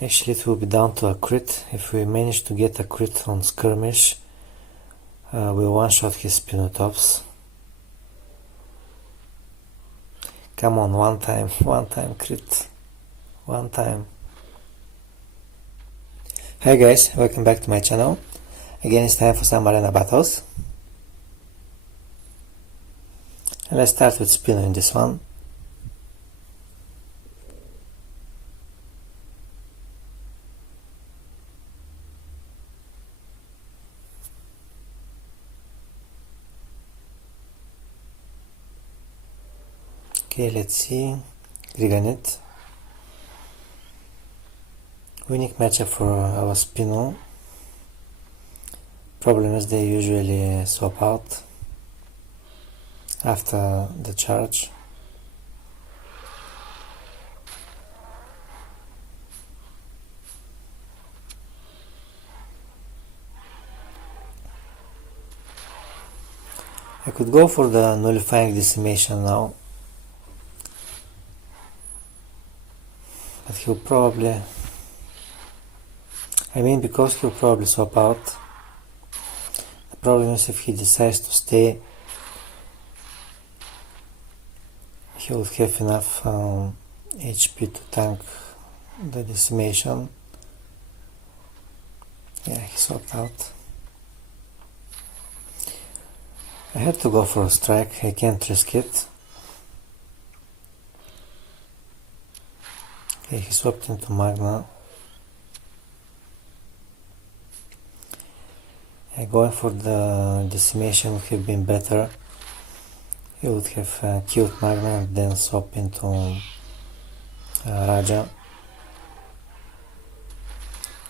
Actually, it will be down to a crit. If we manage to get a crit on skirmish, we'll one-shot his Spinotops. Come on, one time crit. One time. Hi guys, welcome back to my channel. Again, it's time for some arena battles. And let's start with Spino in this one. Okay, let's see. Griganit. Winning matchup for our Spino. Problem is they usually swap out after the charge. I could go for the nullifying decimation now, but he'll probably, because he'll probably swap out. The problem is if he decides to stay, he will have enough HP to tank the decimation. Yeah, he swapped out. I had to go for a strike, I can't risk it. Okay, he swapped into Magna. Going for the decimation would have been better. He would have killed Magna and then swap into Raja.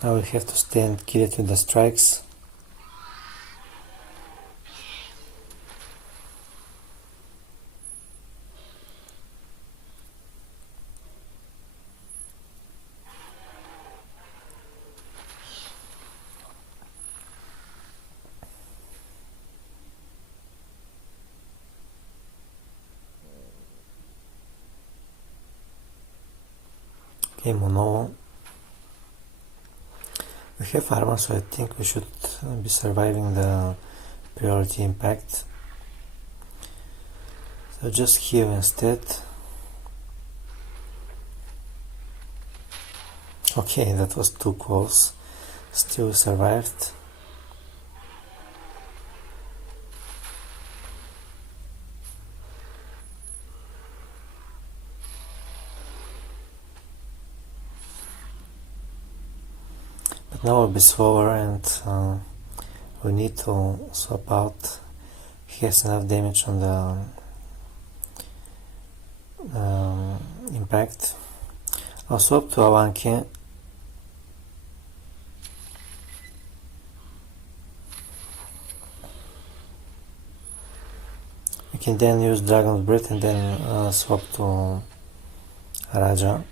Now we have to stay and kill it with the strikes. Okay, Mono. We have armor, so I think we should be surviving the priority impact. So just heal instead. Okay, that was too close. Still survived. But now we'll be slower and we need to swap out. He has enough damage on the impact. I'll swap to Avanki. We can then use Dragon's Breath and then swap to Raja.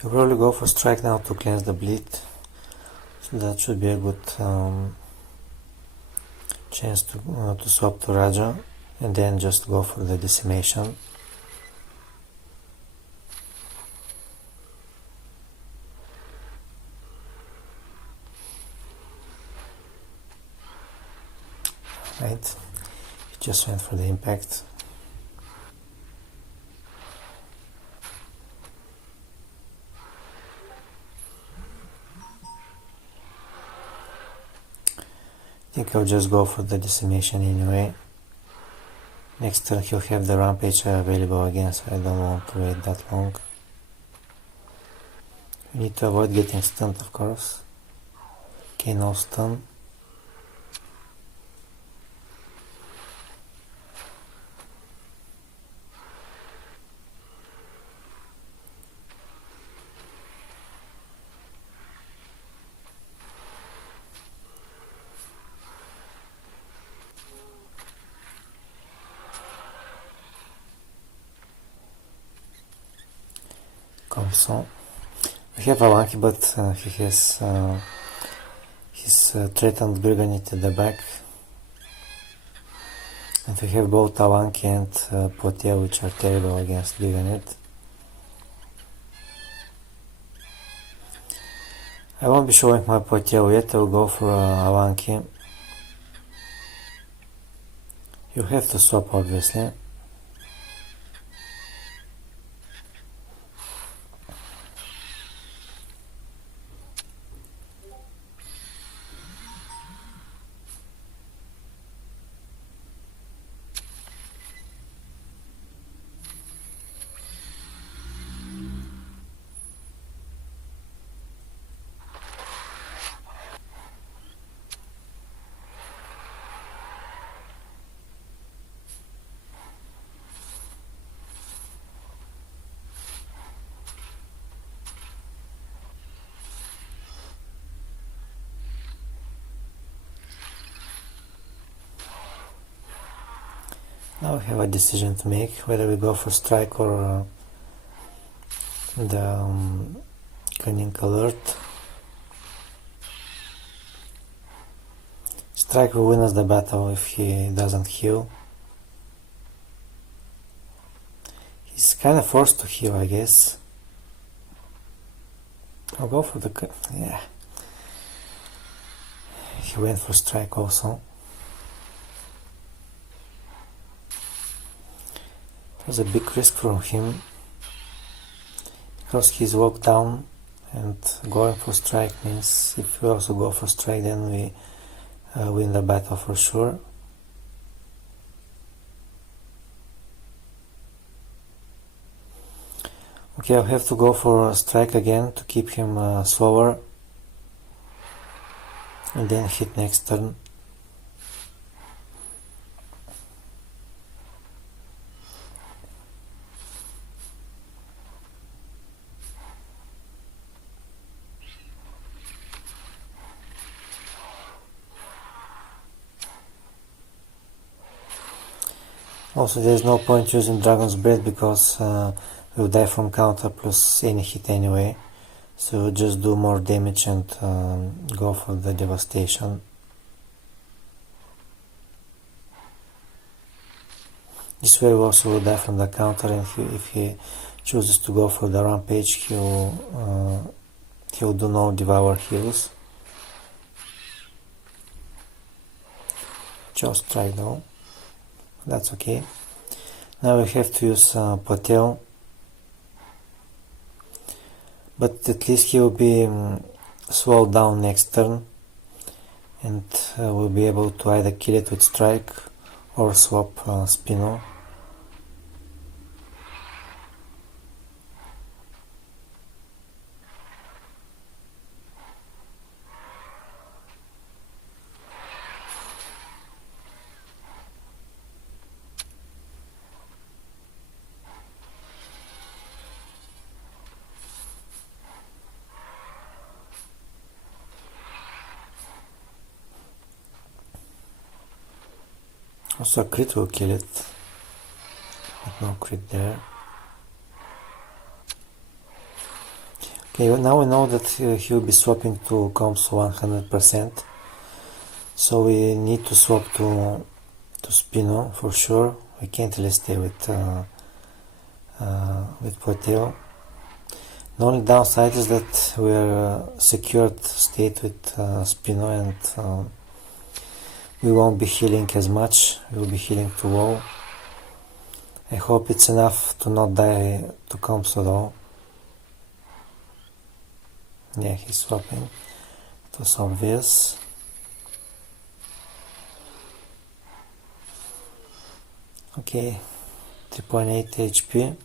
You'll probably go for strike now to cleanse the bleed. So that should be a good chance to swap to Raja and then just go for the decimation. Right, he just went for the impact. I think I'll just go for the decimation anyway. Next turn he'll have the rampage available again, so I don't want to wait that long. We need to avoid getting stunned, of course. Okay, no stun. So we have Alanki, but he has his threatened Griganit at the back, and we have both Alanki and Potiel, which are terrible against Griganit. I won't be showing my Potiel yet. I'll go for Alanki. You have to swap, obviously. Now we have a decision to make, whether we go for strike or the cunning alert. Strike will win us the battle if he doesn't heal. He's kind of forced to heal, I guess. I'll go for the... yeah. He went for strike also. It was a big risk from him, because he's locked down, and going for strike means if we also go for strike, then we win the battle for sure. Okay, I'll have to go for a strike again to keep him slower, and then hit next turn. Also, there's no point using Dragon's Breath because we'll die from counter plus any hit anyway, so we'll just do more damage and go for the devastation. This way we also will die from the counter, and if he chooses to go for the rampage, he'll do no devour heals. Just strike though. That's okay. Now we have to use Potiel, but at least he will be slowed down next turn, and we'll be able to either kill it with strike or swap Spino. Also, a crit will kill it, but no crit there. Okay, now we know that he will be swapping to comps 100%, so we need to swap to Spino for sure. We can't really stay with Potiel. The only downside is that we are secured state with Spino, and we won't be healing as much. We will be healing too low. I hope it's enough to not die to comps at all. Yeah, he's swapping. It was obvious. Okay, 3.8 HP.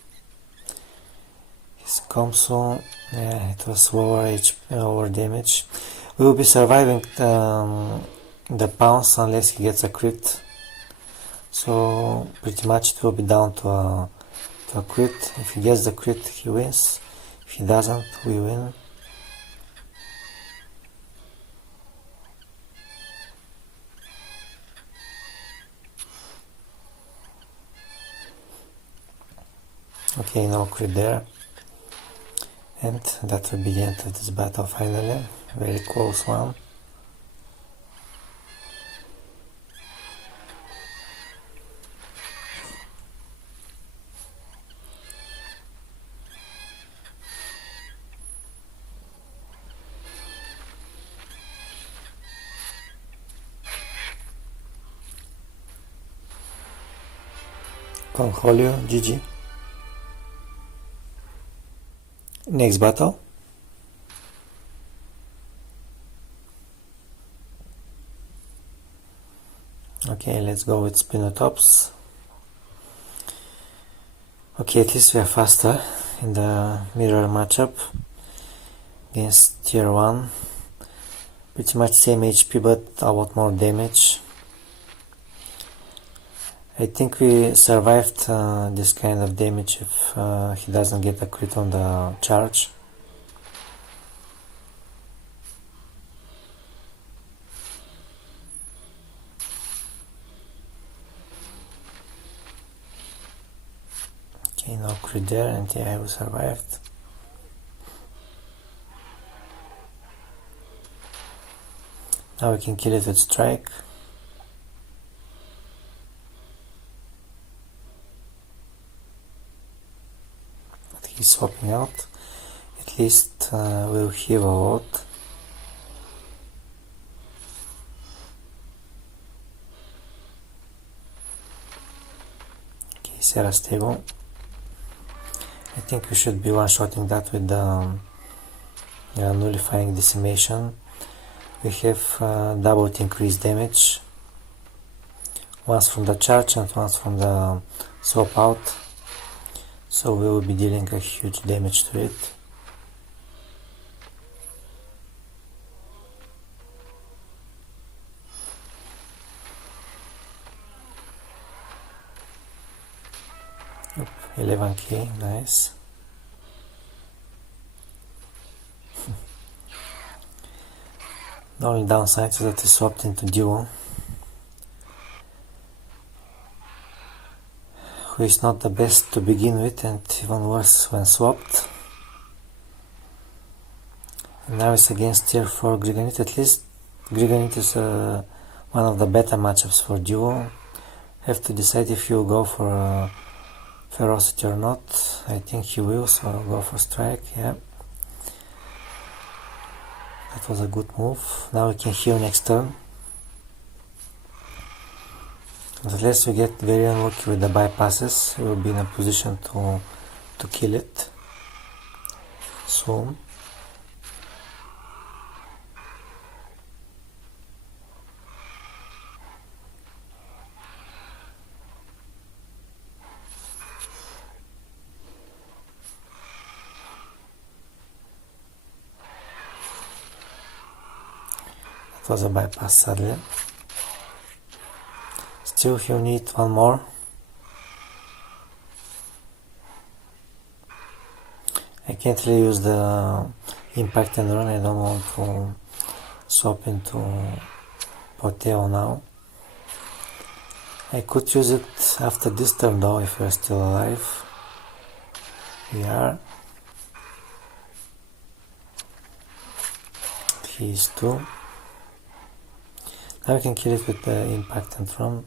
His console, yeah, it was lower HP, lower damage. We will be surviving the pounce unless he gets a crit. So pretty much it will be down to a crit. If he gets the crit, he wins. If he doesn't, we win. Okay, no crit there. And that will be the end of this battle finally. Very close one. Conholio, GG. Next battle. Okay, let's go with Spinotops. Okay, at least we are faster in the mirror matchup against tier 1. Pretty much same HP but a lot more damage. I think we survived this kind of damage if he doesn't get a crit on the charge. Okay, no crit there, and yeah, we survived. Now we can kill it with strike. But he's swapping out. At least we'll heal a lot. Okay, Sarah stable. I think we should be one-shotting that with the nullifying decimation. We have double increased damage. Once from the charge and once from the swap out. So we will be dealing a huge damage to it. Yep, 11k, nice. The only downside is that he swapped into duo, who is not the best to begin with and even worse when swapped. And now it's against tier 4 Griganite. At least Griganite is one of the better matchups for duo. Have to decide if you go for ferocity or not. I think he will, so I'll go for strike, yeah. That was a good move. Now we can heal next turn. Unless we get very unlucky with the bypasses, we will be in a position to kill it soon. It was a bypass, sadly. Still, he'll need one more. I can't really use the impact and run. I don't want to swap into Poteo now. I could use it after this turn though, if we're still alive. We are. He is too. Now we can kill it with the impact and run.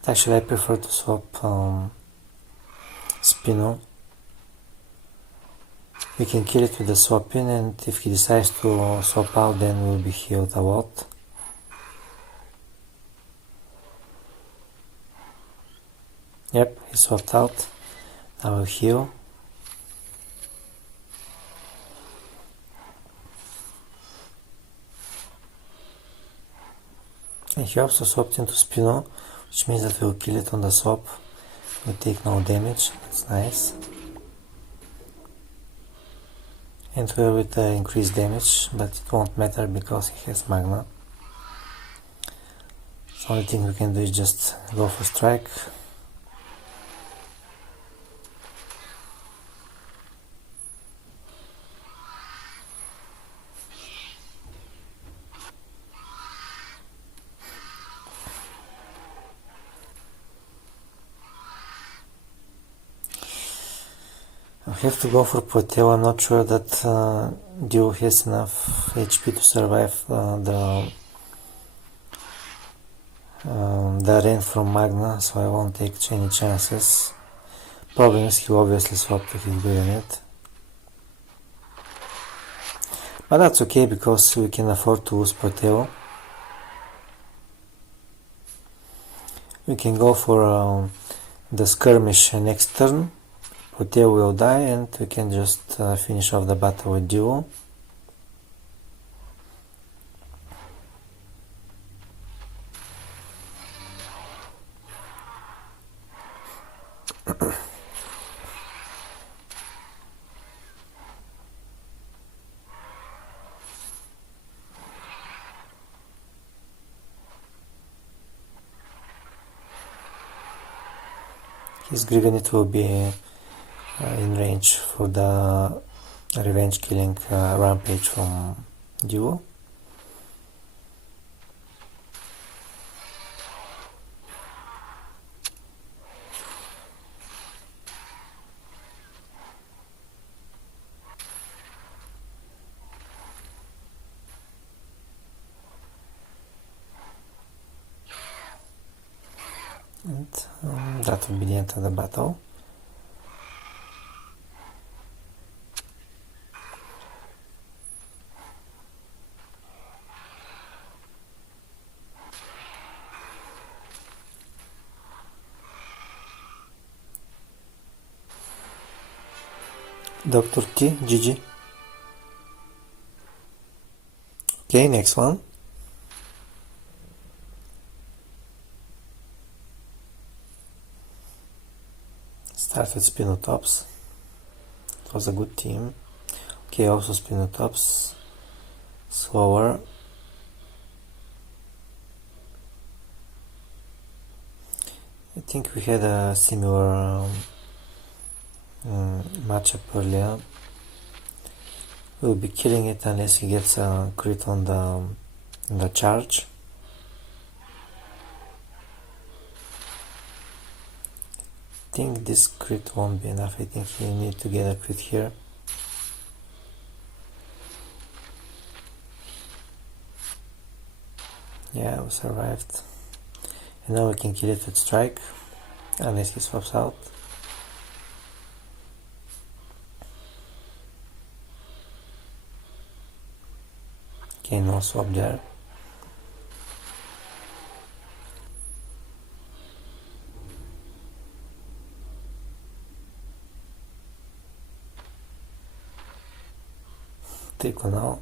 But actually I prefer to swap Spino. We can kill it with the swap in, and if he decides to swap out, then we'll be healed a lot. Yep, he swapped out. Now we'll heal. And he also swapped into Spino, which means that we'll kill it on the swap. We take no damage, that's nice. And we're with increased damage, but it won't matter because he has Magna. The only thing we can do is just go for strike. I have to go for Proteo. I'm not sure that Duo has enough HP to survive the rain from Magna, so I won't take any chances. Problem is he obviously swapped to his Bayonet. But that's okay because we can afford to lose Proteo. We can go for the skirmish next turn. Proteo will die and we can just finish off the battle with Duo. His Grivenit will be in range for the revenge killing rampage from Duo. And that will be the end of the battle. Dr. T, GG. Okay, next one. Start with Spinotops. It was a good team. Okay, also Spinotops. Slower. I think we had a similar matchup earlier. We'll be killing it unless he gets a crit on the charge. I think this crit won't be enough. I think he needs to get a crit here. Yeah, we survived. And now we can kill it with strike, unless he swaps out. Okay, no swap there. Take one now.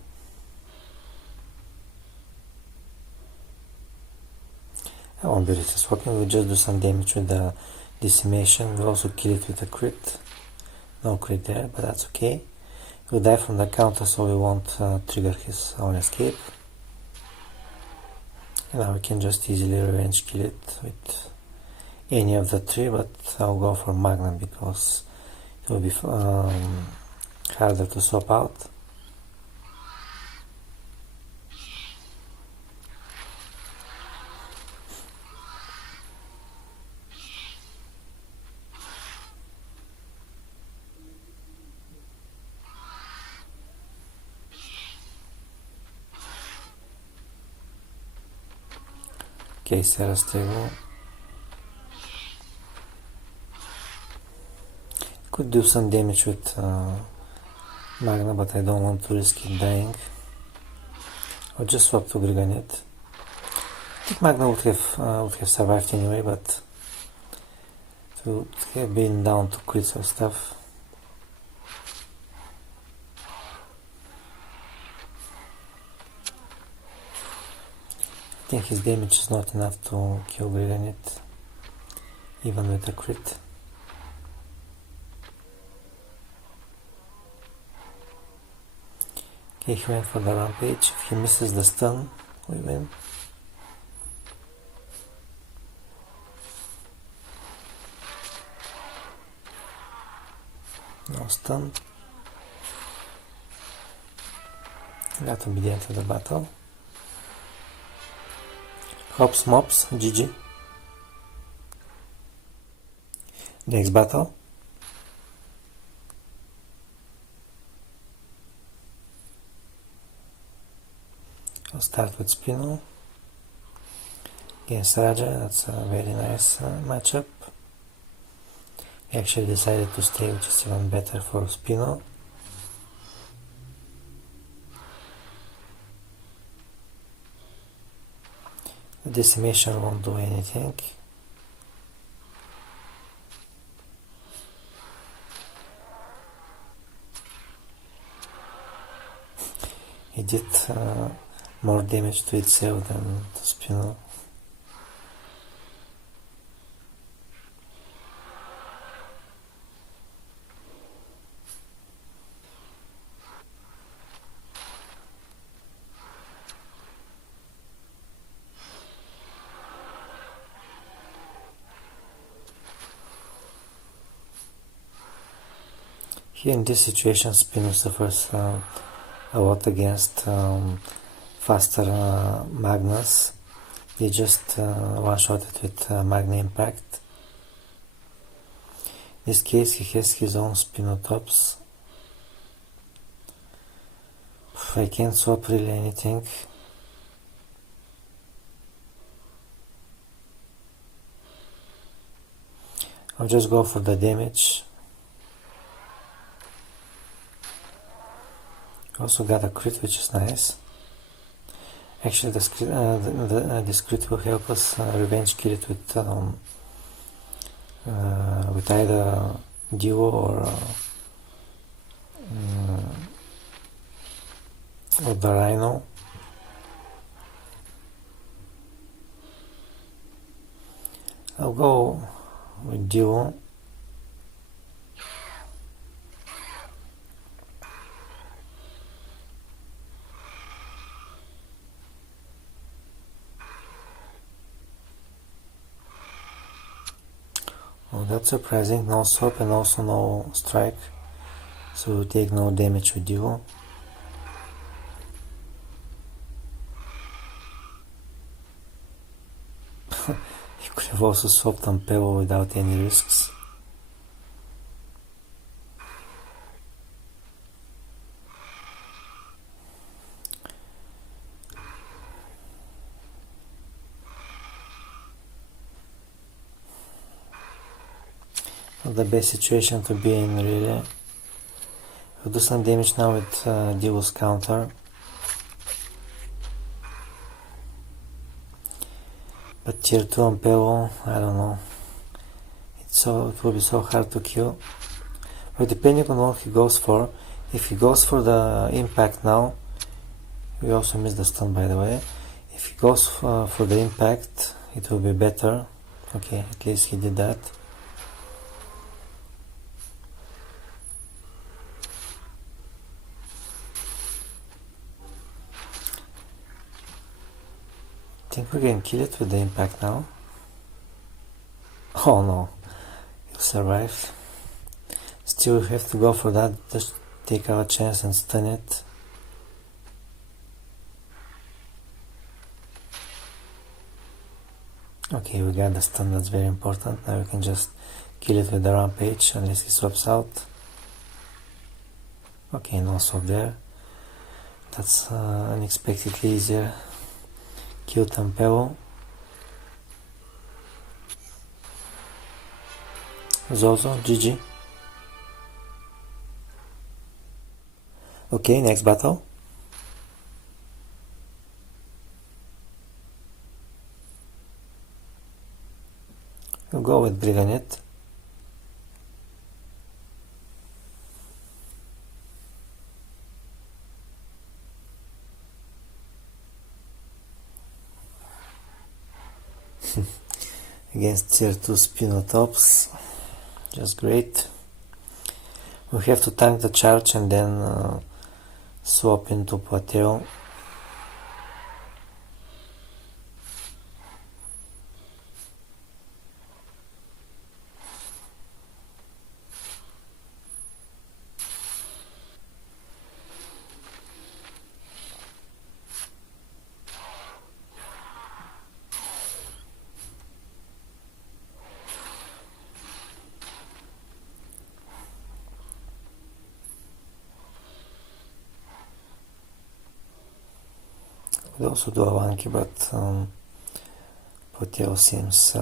I won't be really swapping, we'll just do some damage with the decimation. We'll also kill it with a crit. No crit there, but that's okay. We'll die from the counter, so we won't trigger his own escape. And now we can just easily revenge kill it with any of the three, but I'll go for Magnum because it will be harder to swap out. Okay, Sarah stable. Could do some damage with Magna, but I don't want to risk it dying. I'll just swap to Griganet. I think Magna would have survived anyway, but to have been down to crits or stuff. I Okay, his damage is not enough to kill Griganit, even with a crit. Okay, he went for the rampage. If he misses the stun, we win. No stun. That will be the end of the battle. Hopsemops, GG. Next battle. I'll start with Spino against Raja. That's a very nice matchup. He actually decided to stay, which is even better for Spino. The decimation won't do anything. He did more damage to itself than to Spino. Here in this situation, Spino suffers a lot against faster Magnus. He just one-shot it with Magna Impact. In this case, he has his own Spinotops. I can't swap really anything. I'll just go for the damage. Also got a crit, which is nice. Actually, this crit will help us revenge kill it with either duo or the Rhino. I'll go with duo. Oh, that's surprising. No swap and also no strike, so we take no damage with duo. You could have also swapped on Pebble without any risks. Not the best situation to be in, really. We'll do some damage now with Duo's counter. But tier 2 on Pebble, I don't know. It will be so hard to kill. But depending on what he goes for, if he goes for the impact now, we also missed the stun, by the way. If he goes for the impact, it will be better. Okay, at least he did that. I think we can kill it with the impact now. Oh no, he'll survive. Still, we have to go for that. Just take our chance and stun it. Okay, we got the stun, that's very important. Now we can just kill it with the rampage unless he swaps out. Okay, no swap there. That's unexpectedly easier. Kill Tampeo. Zozo, GG. Okay, next battle. We'll go with Briganet. against tier 2 Spinotops. Just great. We have to tank the charge and then swap into Plateo. Could also do Avanki, but Plateo seems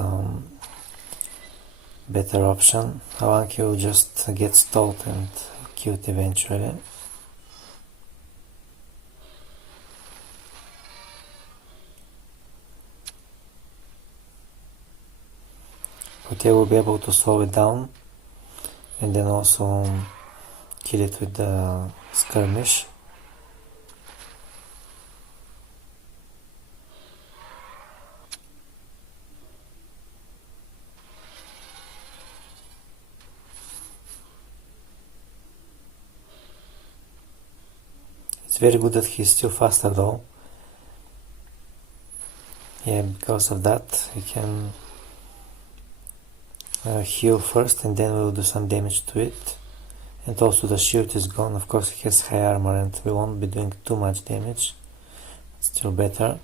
better option. Avanki will just get stalled and killed eventually. Plateo will be able to slow it down and then also kill it with the skirmish. It's very good that he's still faster though. Yeah, because of that we can heal first and then we'll do some damage to it. And also the shield is gone. Of course he has high armor and we won't be doing too much damage. Still better.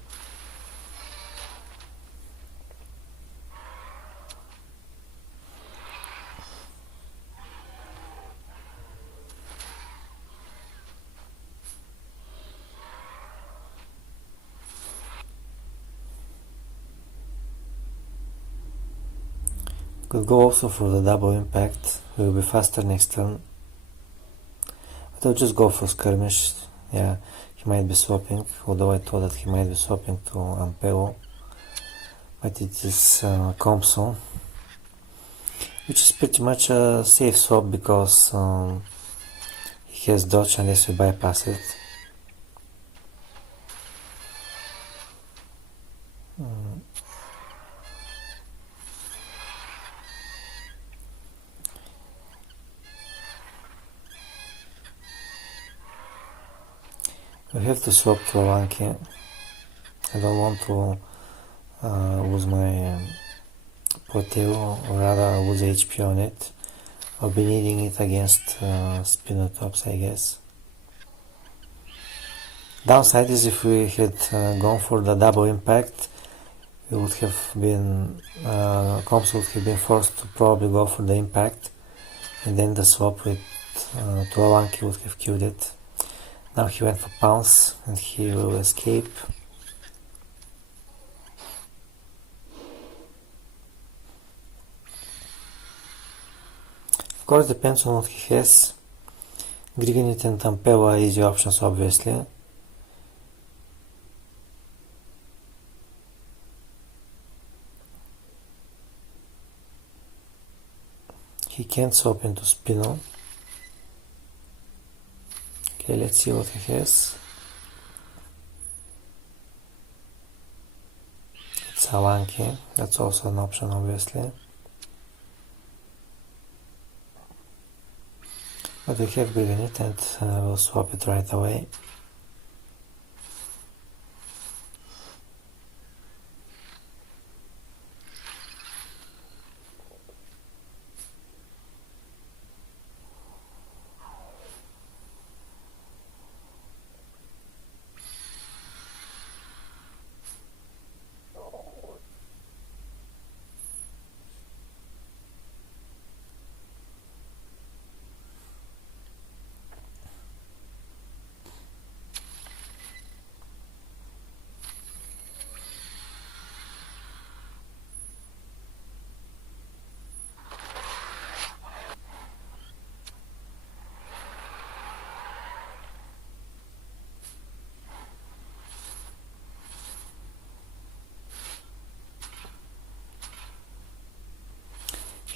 Could go also for the double impact. We will be faster next turn. But I'll just go for skirmish. Yeah, he might be swapping, although I thought that he might be swapping to Ampeo. But it is Compso, which is pretty much a safe swap because he has dodge unless we bypass it. We have to swap to Avanki. I don't want to lose my Plateo, or rather lose HP on it. I'll be needing it against Spinotops, I guess. Downside is if we had gone for the double impact, we would have been, Comps would have been forced to probably go for the impact, and then the swap with to Avanki would have killed it. Now he went for pounce and he will escape. Of course, depends on what he has. Griganit and Ampeo are easy options, obviously. He can't swap into Spino. Okay, let's see what he has. It's Avanki, that's also an option, obviously. But we have Griganit and we'll swap it right away.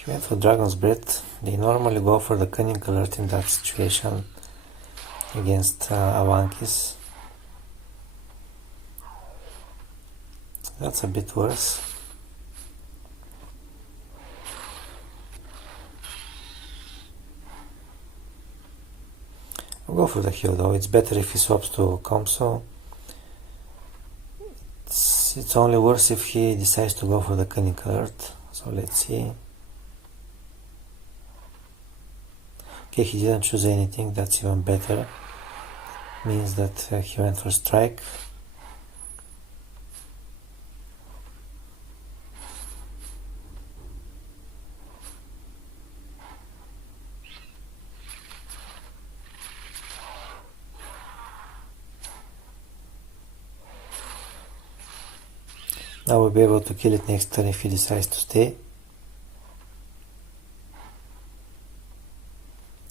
He went for Dragon's Breath. They normally go for the Cunning Alert in that situation against Avankis. That's a bit worse. I'll go for the heal though. It's better if he swaps to Comso. It's only worse if he decides to go for the Cunning Alert. So let's see. Okay, he didn't choose anything. That's even better. Means that he went for strike. Now we'll be able to kill it next turn if he decides to stay.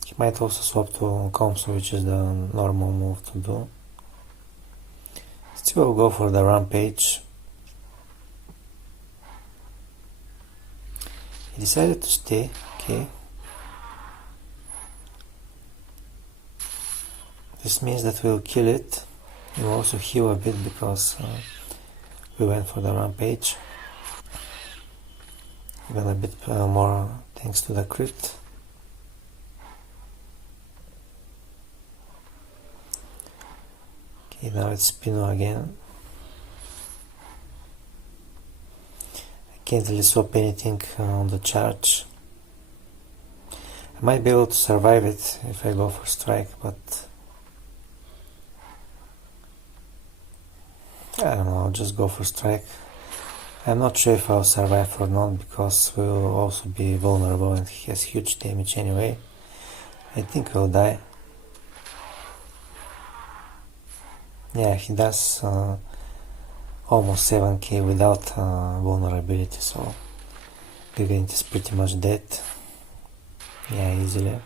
He might also swap to Comso, which is the normal move to do. Still we'll go for the Rampage. He decided to stay, okay. This means that we'll kill it. We'll also heal a bit because we went for the Rampage. Even a bit more thanks to the crit. Okay, now it's Spino again. I can't really swap anything on the charge. I might be able to survive it if I go for strike, but I don't know, I'll just go for strike. I'm not sure if I'll survive or not because we'll also be vulnerable and he has huge damage anyway. I think we'll die. Yeah, he does almost 7k without vulnerability, so Gigant is pretty much dead. Yeah, easily.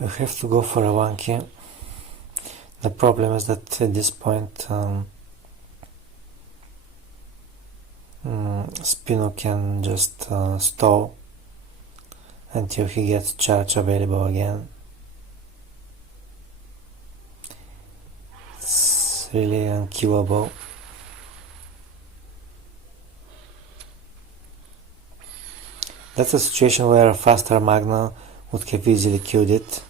We have to go for a 1k. The problem is that at this point Spino can just stall until he gets charge available again. It's really unkillable. That's a situation where a faster Magna would have easily killed it.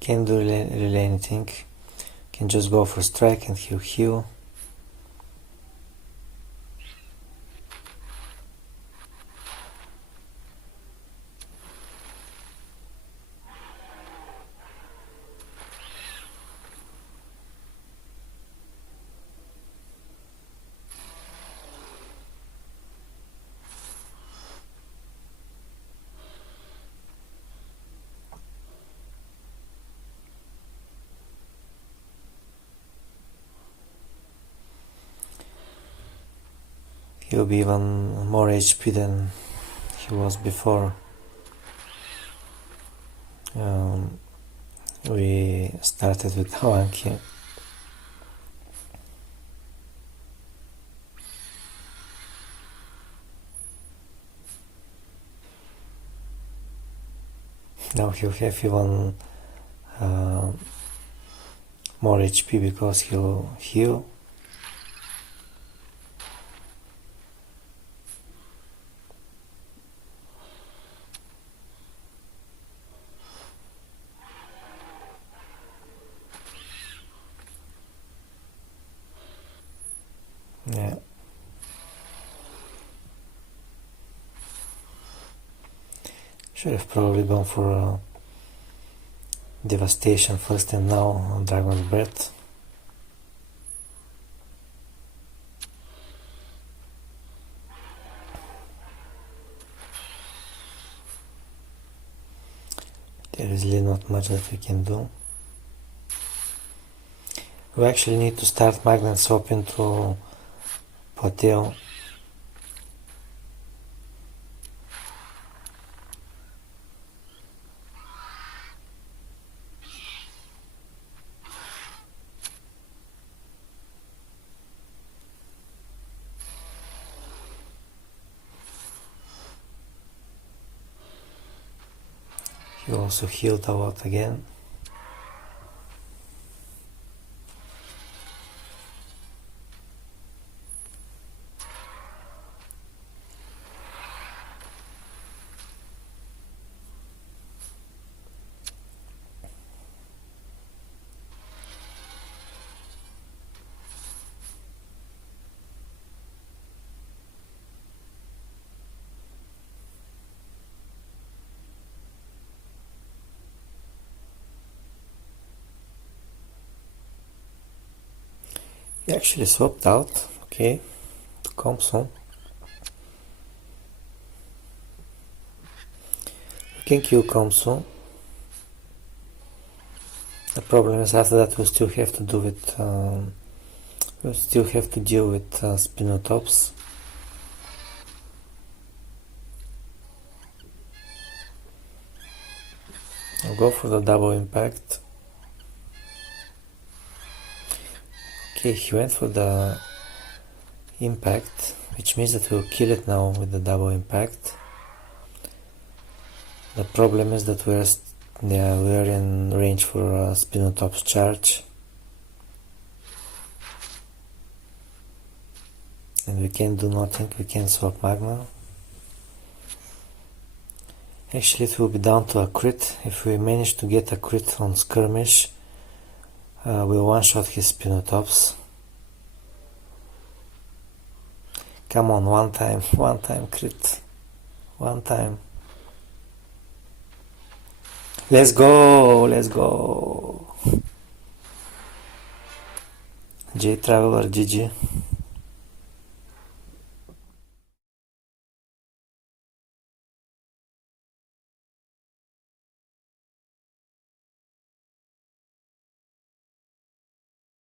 Can't do really anything. Can just go for strike and he'll heal. He'll be even more HP than he was before. We started with Hawanki. Now he'll have even more HP because he'll heal. Yeah. Should have probably gone for Devastation first and now Dragon's Breath. There is really not much that we can do. We actually need to start Magnet Swap into Poteo We also healed a lot again. He actually swapped out, okay, to Thompson. We can kill Thompson. The problem is after that we still have to do with we still have to deal with Spinotops. I'll go for the double impact. Okay, he went for the impact, which means that we'll kill it now with the double impact. The problem is that we're in range for Spinotops charge. And we can do nothing, we can swap magma. Actually it will be down to a crit. If we manage to get a crit on skirmish, we'll one-shot his Spinotops. Come on, one time crit. One time. Let's go! Jtraveler, GG.